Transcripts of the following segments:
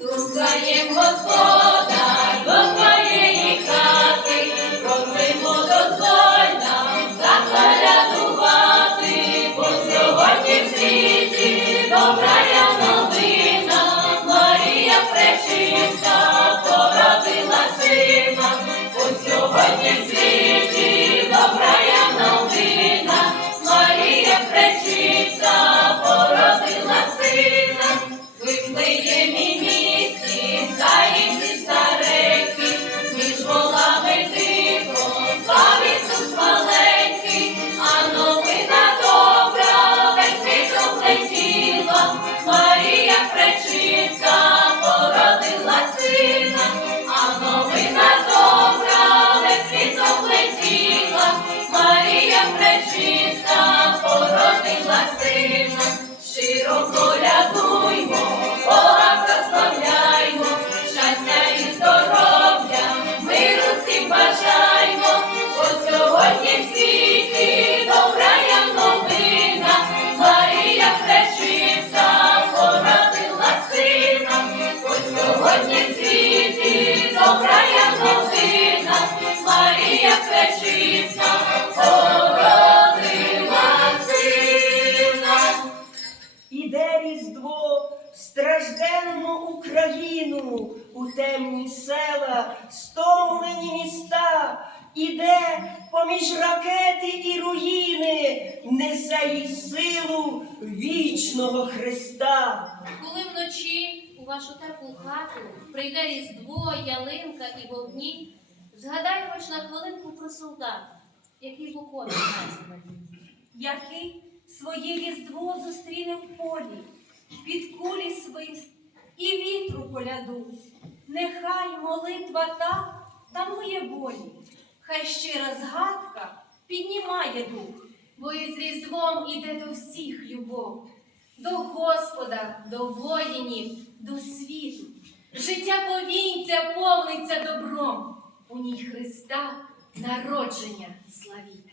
Слухаєм Господа. поміж ракети і руїни несе їй силу вічного Христа. Коли вночі у вашу теплу хату прийде різдво, ялинка і вогні, згадай хоч на хвилинку про солдата, який лукою який своє різдво зустріне в полі, під кулі свист і вітру коляду. Нехай молитва та моє болі хай щира згадка піднімає дух, бо із різдвом іде до всіх любов, до Господа, до воїнів, до світу. Життя повінця повниться добром. У ній Христа народження славіте.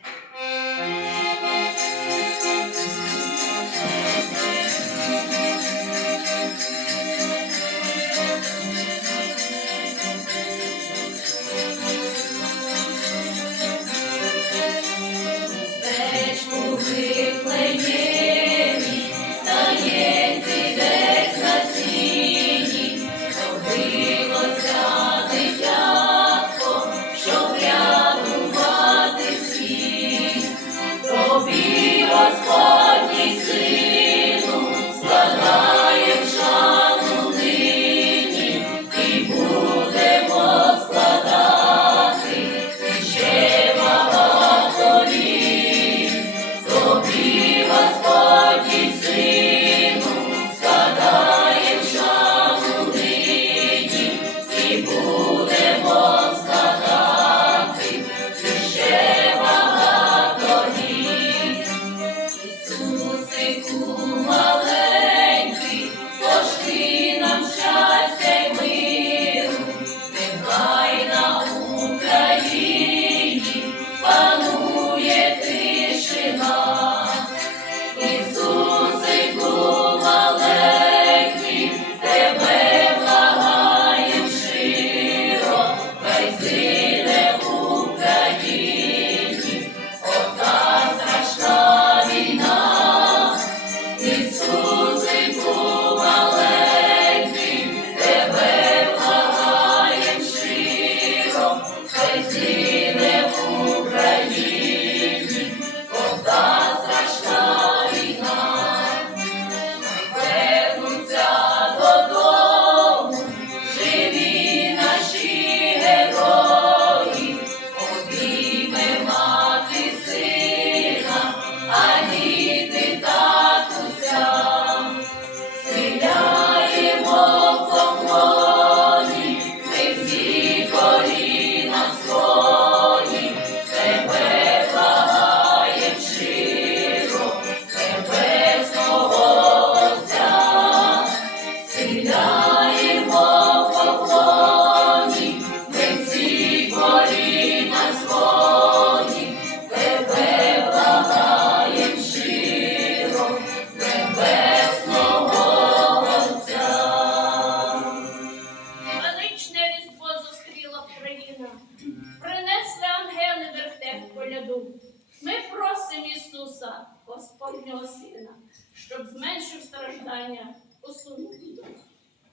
Україна, принесли ангели вертеп коляду. Ми просимо Ісуса, Господнього Сина, щоб зменшив страждання осуду біду.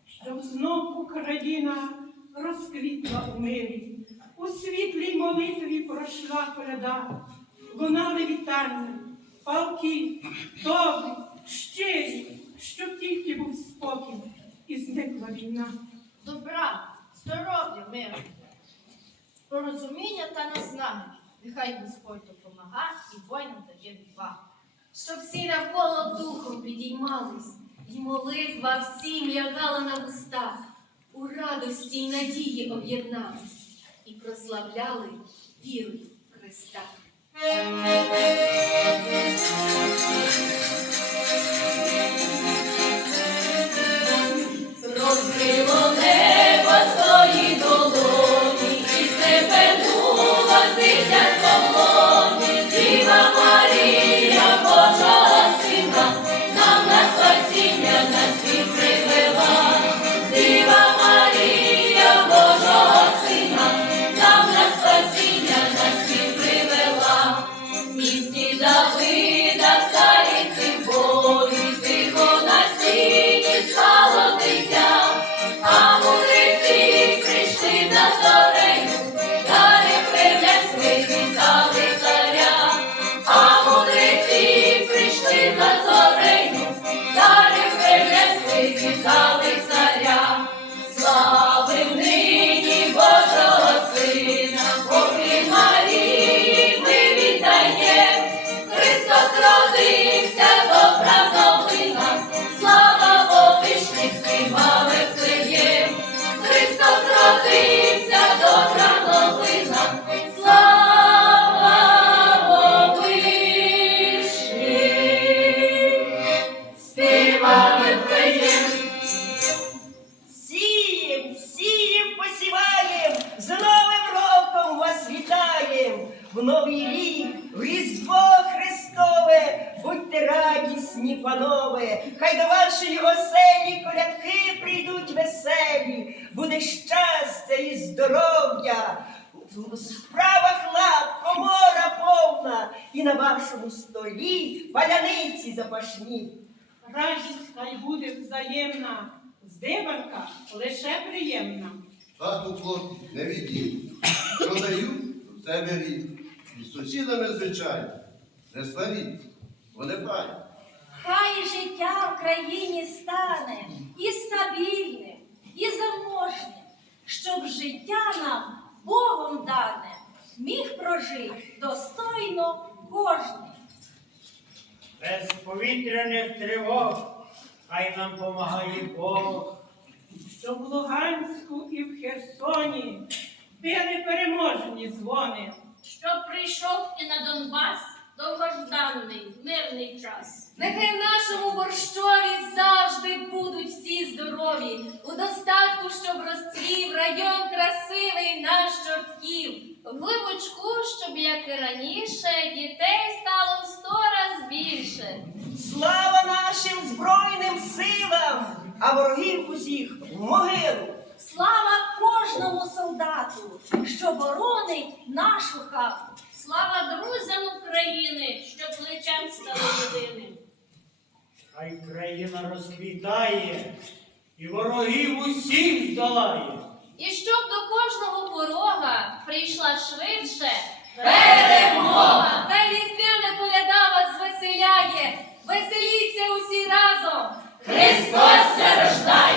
щоб знов Україна розквітла у мирі, у світлій молитві пройшла коляда, лунали вітання, палки, добрі, щирі, щоб тільки був спокій і зникла війна. Добра, здоров'я, миру порозуміння та наснаги. Нехай Господь допомагає і воїнам дає відвагу. Щоб всі навколо духом підіймались, і молитва всім лягала на вуста, у радості й надії об'єднались і прославляли віру Христа. В Різдво Христове, будьте радісні, панове, хай до вашої оселі колядки прийдуть веселі, буде щастя і здоров'я, в справах лад, комора повна, і на вашому столі паляниці запашні. Радість хай буде взаємна, здибанка лише приємна. Хату хлопці не відіть. Що дають, то це беріть. Сусідами, звичайно, не сваріть, бо не. Хай життя в країні стане і стабільним, і заможним, щоб життя нам Богом дане міг прожити достойно кожний. Без повітряних тривог, хай нам помагає Бог. Щоб в Луганську і в Херсоні били переможні дзвони. Щоб прийшов і на Донбас довгожданий мирний час. Нехай в нашому борщові завжди будуть всі здорові, у достатку, щоб розцвів район красивий наш чортків. в Глибочку, щоб як і раніше, дітей стало в сто раз більше. Слава нашим Збройним силам, а ворогів усіх в могилу. Слава кожному солдату, що боронить нашу хату. Слава друзям України, що плечем стали єдиним. Хай країна розквітає і ворогів усіх здолає. І щоб до кожного порога прийшла швидше Перемога! Хай різдвяна коляда вас звеселяє, веселіться усі разом! Христос рождає.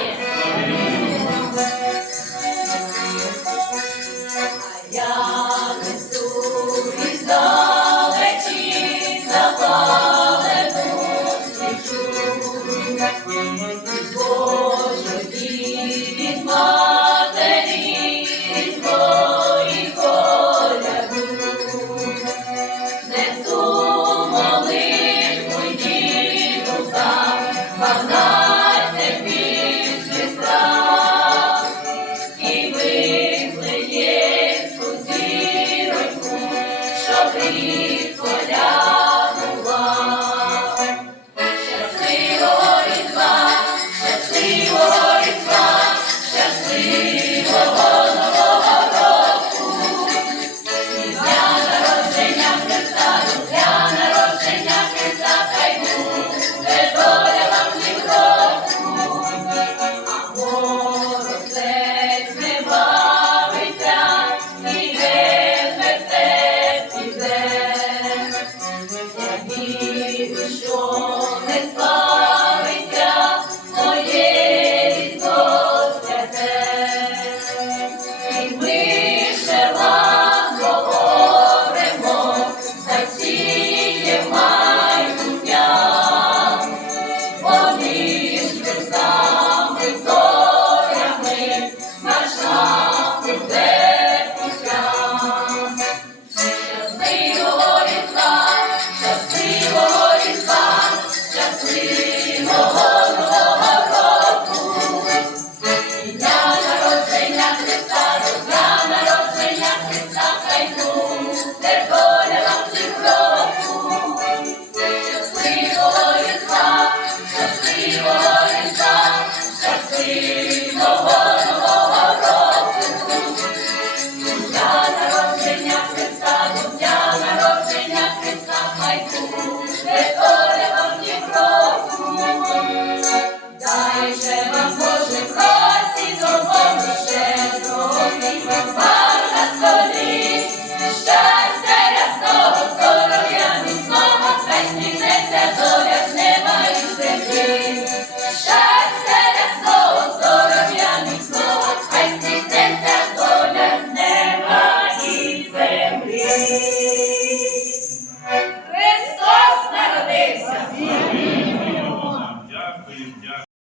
Ще здорові, вам на столі,